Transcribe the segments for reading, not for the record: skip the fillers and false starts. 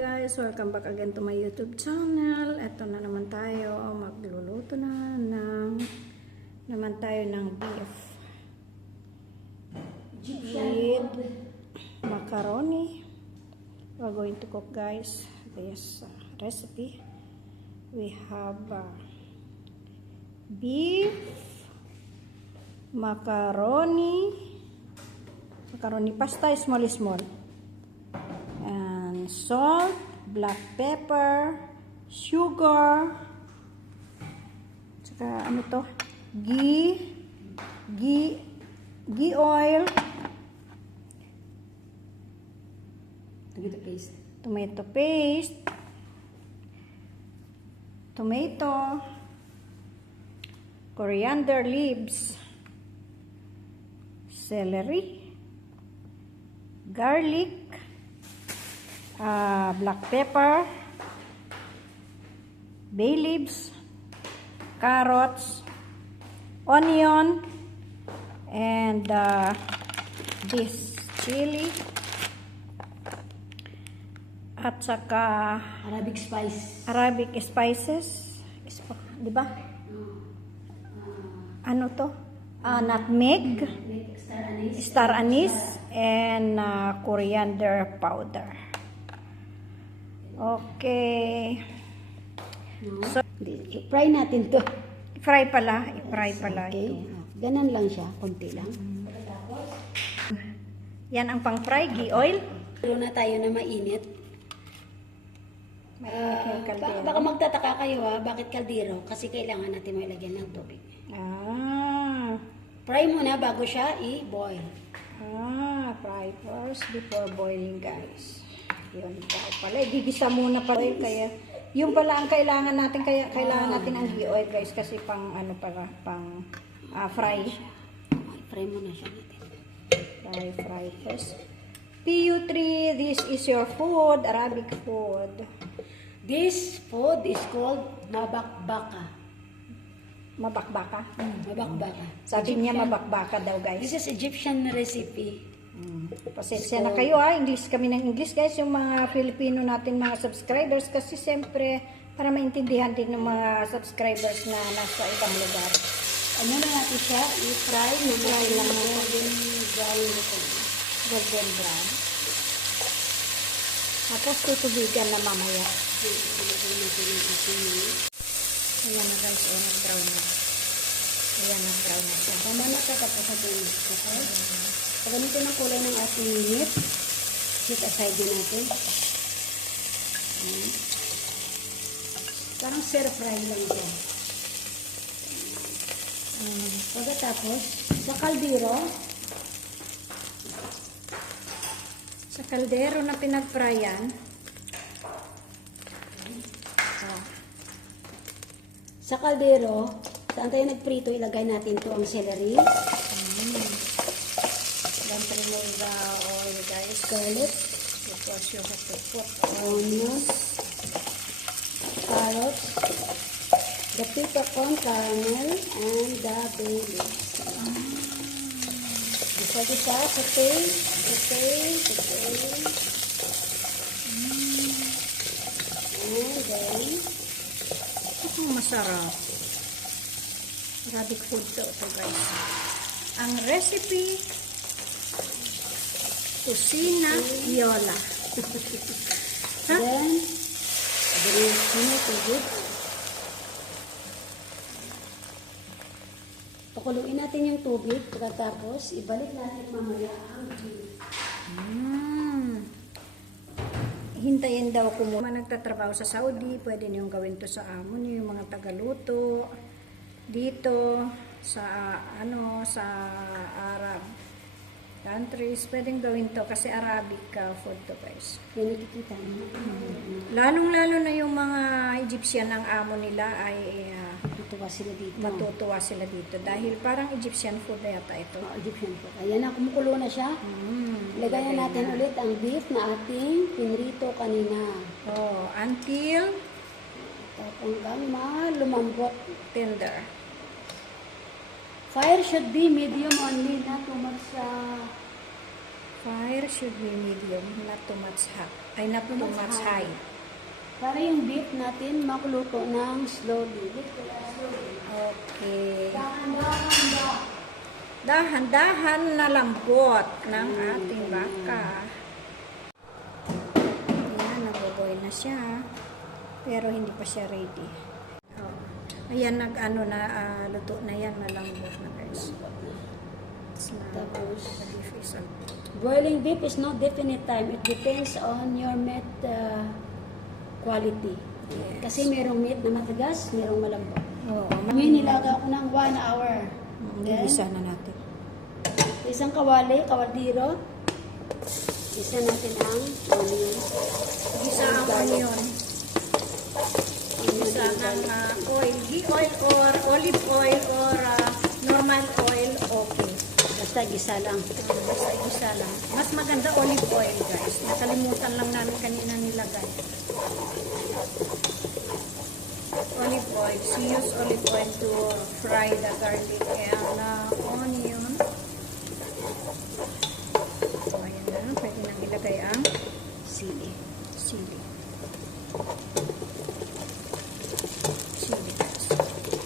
Guys, welcome back again to my YouTube channel. Ito na naman tayo, magluluto na naman tayo ng beef with macaroni. We're going to cook, guys, this recipe. We have beef, macaroni pasta, small, and salt, black pepper, sugar, saka ano to, ghee oil, tomato paste, tomato, coriander leaves, celery, garlic, black pepper, bay leaves, carrots, onion, and this chili, at saka Arabic spices, di ba? Ano to? Nutmeg, star anise, and coriander powder. Okay. So, i-fry natin to. i-fry pala Okay. ito. Ganan lang siya, konti lang. Yan ang pang-fry, ghee oil. Pero na tayo na mainit. Mainit yung kaldero. Baka magtataka kayo bakit kaldero? Kasi kailangan natin may lagyan ng tubig. Fry muna bago siya i-boil. Fry first before boiling, guys. Yun daw pala. Gigisa muna pala oil, kaya yung pala ang kailangan natin, kaya kailangan natin ang ghee oil, guys, kasi pang ano para pang fry. Fry muna siya natin. Fry first. PU3, this is your food, Arabic food. This food is called mabakbaka. Mabakbaka. Mabakbaka. Sabi niya mabakbaka daw, guys. This is Egyptian recipe. Pasensya na kayo English kami ng English, guys, yung mga Filipino natin mga subscribers, kasi siyempre para maintindihan din ng mga subscribers na nasa ibang lugar. Ano na natin siya? I-fry na lang ng golden brown. Tapos tutubigan na mamaya. Ayan na, guys, nag-brown na. Ayan, nag-brown na siya. Tama na ka tapos sa tinis. Okay? Pag ganito ng kulay ng ating meat, set aside din natin. Parang stir fry lang ito. Pagkatapos, sa kaldero na pinag-fryan, saan tayo nagprito, ilagay natin to ang celery. Don't remove the oil, guys, Garlic, because you have to put onions, carrots, the peppercorn caramel, and the bay leaves. Gisa-gisa, saute. And then, masarap. Arabic food to, guys. Ang recipe, Kusina Yola. then, tubig. Pakuluin natin yung tubig, pagkatapos ibalik natin mamaya ang beef. Hintayin daw kung mga nagtatrabaho sa Saudi, pwede niyong gawin to sa amo niyo, yung mga tagaluto dito sa sa Arab countries, pwedeng gawin to kasi Arabic food to, guys. Yan nakikita mo. Lalong-lalo na yung mga Egyptian, ang amo nila ay matutuwa sila dito dahil parang Egyptian food na yata ito. Egyptian food. Ayan na, kumukulo na siya. Ilagay na natin ulit ang beef na ating pinrito kanina. Until hanggang lumambot. Tender. Fire should be medium only, not too much. Fire should be medium, not too much hot. Ay, not too much high. Para yung beef natin makuluto ng slowly. Okay. Dahan-dahan ba? Dahan-dahan na lambot ng ating baka. Ayan, naboboy na siya. Pero hindi pa siya ready. Oh. Ayan, luto na yan, malambot na guys. It's na, Tapos, the beef is on. boiling beef is no definite time. It depends on your meat quality. Yes. Kasi merong meat na matigas, merong malambot. Oo. Ngayon nilaga ko ng 1 hour. Then, Isa na natin. isang kawaldiro. Isa natin ang onion. Isa ang onion. Isa ng oil. Ghee oil or olive oil or normal oil, okay. Basta gisa lang. Basta isa lang. Mas maganda olive oil, guys. Nakalimutan lang namin kanina nilagay. Olive oil. So use olive oil to fry the garlic and onion. So, ayan na. Pwede nang ilagay ang Sili. sili. Sili, guys.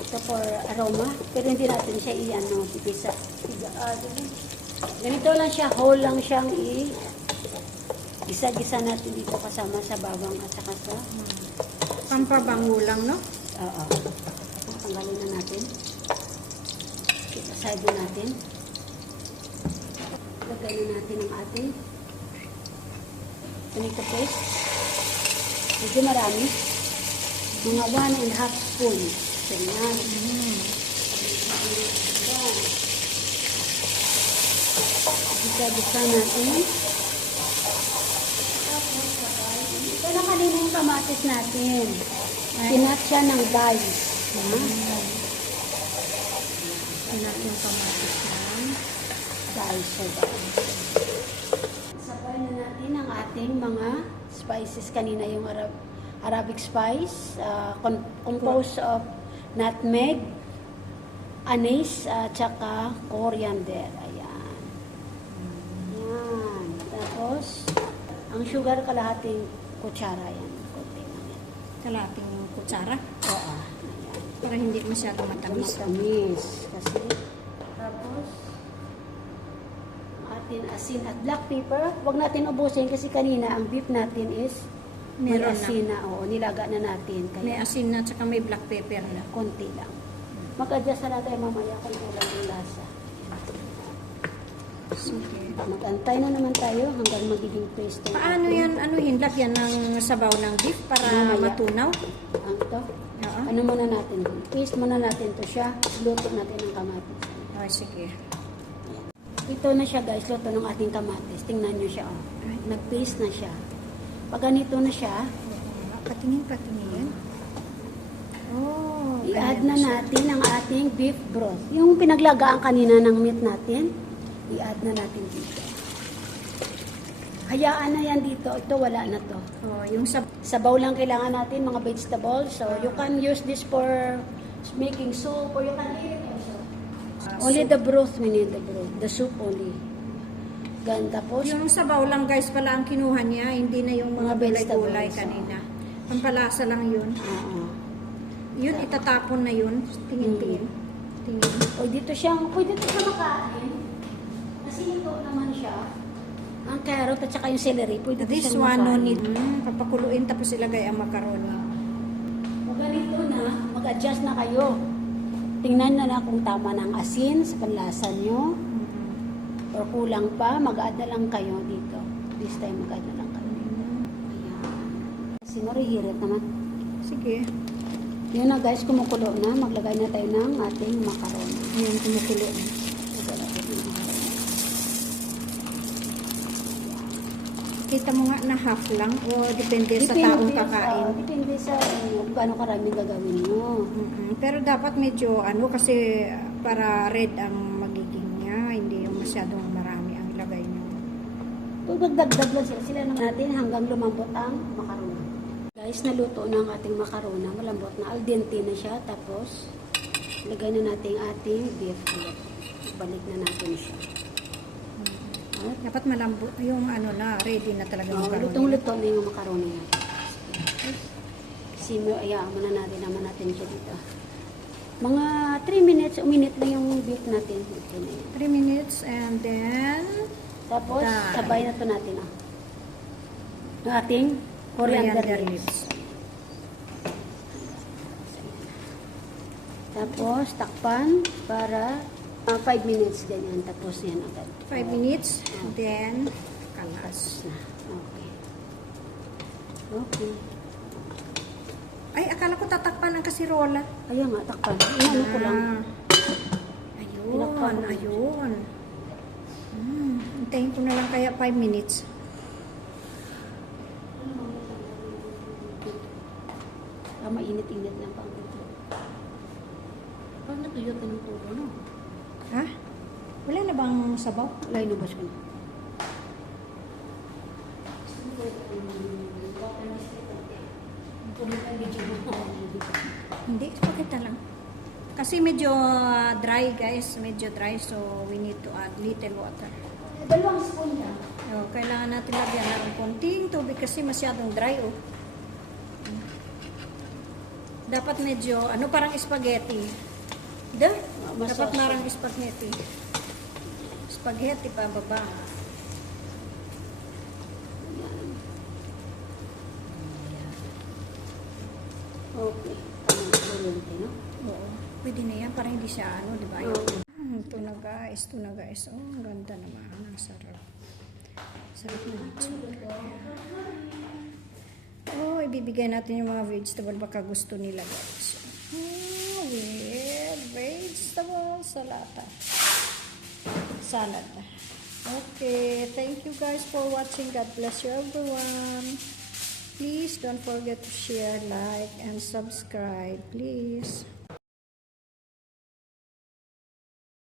Ito for aroma. Pero hindi natin siya pipisa. Ganito lang siya. Whole lang siyang gisa-gisa natin dito kasama sa bawang at saka sa Pampabango lang, no? oo. Tanggalin na natin. Aside na natin. Lagay na natin ang ating tomato paste. Medyo marami. Mga 1.5 spoon. Ganyan. Gisa-gisa natin. Ito na kanina yung kamatis natin. Pinat siya ng dice. Anak yung kamatis na. Dice siya guys. Sabay na natin ang ating mga spices. Kanina yung Arabic spice. Composed of nutmeg, anise, at saka coriander. Ayan. Ayan. Tapos, ang sugar kalahating kutsara yan. Kunti lang yan. Kalating kutsara. Oo. Ayan. Para hindi masyadong matamis. Matamis. Kasi, tapos, ang ating asin at black pepper. Huwag natin ubusin kasi kanina ang beef natin is may Meron na. asin na. Oo, nilaga na natin. May Kaya, asin na at saka may black pepper na. konti lang. Mag-adjust na tayo mamaya kung kulang yung lasa. Sige. Mag-antay na naman tayo hanggang magiging paste. yung Paano ating- yan? Anuhin? Lagyan ng sabaw ng beef para Mamaya. matunaw? Ang to. Oo. Ano muna natin? Paste muna natin to siya. Luto natin ang kamatis. Oh, sige. Ito na siya guys, luto ng ating kamatis. Tingnan nyo siya. Oh. Nag-paste na siya. Pag ganito na siya, Patingin. Oh, i-add ganyan na siya. natin ang ating beef broth. Yung pinaglagaan kanina ng meat natin, i-add na natin dito. Hayaan na yan dito. Ito wala na to. Oh, yung Sabaw lang kailangan natin, mga vegetables. So, you can use this for making soup or you can eat it also. Only the broth, we need the broth. The soup only. Gan, tapos, yung sabaw lang guys pala ang kinuha niya, hindi na yung mga Mga gulay-gulay vegetables, kanina. Pampalasa lang yun. oo. Yun, itatapon na yun. Tingin-tingin. Tingin. O dito siyang, pwede ito siya makain. Kasi ito naman siya. Ang carrot at saka yung celery, pwede ito This siyang one, no makain. need. Papakuluin tapos ilagay ang macaroni. Kung ganito na, mag-adjust na kayo. Tingnan na kung tama ng asin sa panlasa nyo. Or kulang pa, mag-add na lang kayo dito. This time, mag-add na lang kayo dito. Ayan. Kasi narihirit naman. Sige. Yun na guys, kumukulo na. Maglagay na tayo ng ating macaroni. Ayan, kumukulo na. Lagay natin yung macaroni. Kita mo nga na half lang o depende sa taong kakain. Depende sa kung gaano karami gagawin mo. Pero dapat medyo kasi para red ang magiging niya, hindi yung masyadong marami ang ilagay niyo. Kung magdagdag lang sila naman natin hanggang lumambot ang macaroni. Guys, naluto na ang ating macaroni. Malambot na. Al dente na siya. Tapos, lagay na natin ating beef ulit. Balik na natin siya. Dapat malambot yung ano na, ready na talaga yung macaroni. Lutong-luto na yung macaroni natin. Kasi ayaan muna natin siya dito. Mga 3 minutes, uminit na yung beef natin. Okay na yan. 3 minutes and then Tapos, Done. sabay na to natin. Yung ating coriander leaves. Tapos, takpan para 5 minutes ganyan. Tapos yan agad. 5 minutes, then kalas. Na. Okay. Okay. Ay, akala ko tatakpan ang kasirola. Ayun nga, takpan. Inano ko lang. Ayun, Tinakpan ko. ayun. Hintayin ko na lang kaya 5 minutes. Mainit-init lang pang dito. Parang natuyot na ng tulo, no? Ha? Wala na bang sabaw? Wala, inubos ko na. Hindi, pakita lang. Kasi medyo dry guys, medyo dry so we need to add little water. Dalawang spoon lang. Kailangan natin lagyan ng konting tubig kasi masyadong dry oh. Dapat medyo, ano parang spaghetti. Dapat parang spaghetti. Spaghetti pa baba. Okay. Kuryente, no? Oo. Pwede na yan, parang hindi siya ano, di ba? Oo. Ito na guys, ito na guys. Oh, ang ganda naman. Ang sarap. Sarap na dito. Oh, ibibigay natin yung mga vegetable baka gusto nila guys. Oh, with vegetable salata. Salad. Okay, thank you guys for watching. God bless you everyone. Please don't forget to share, like, and subscribe. Please.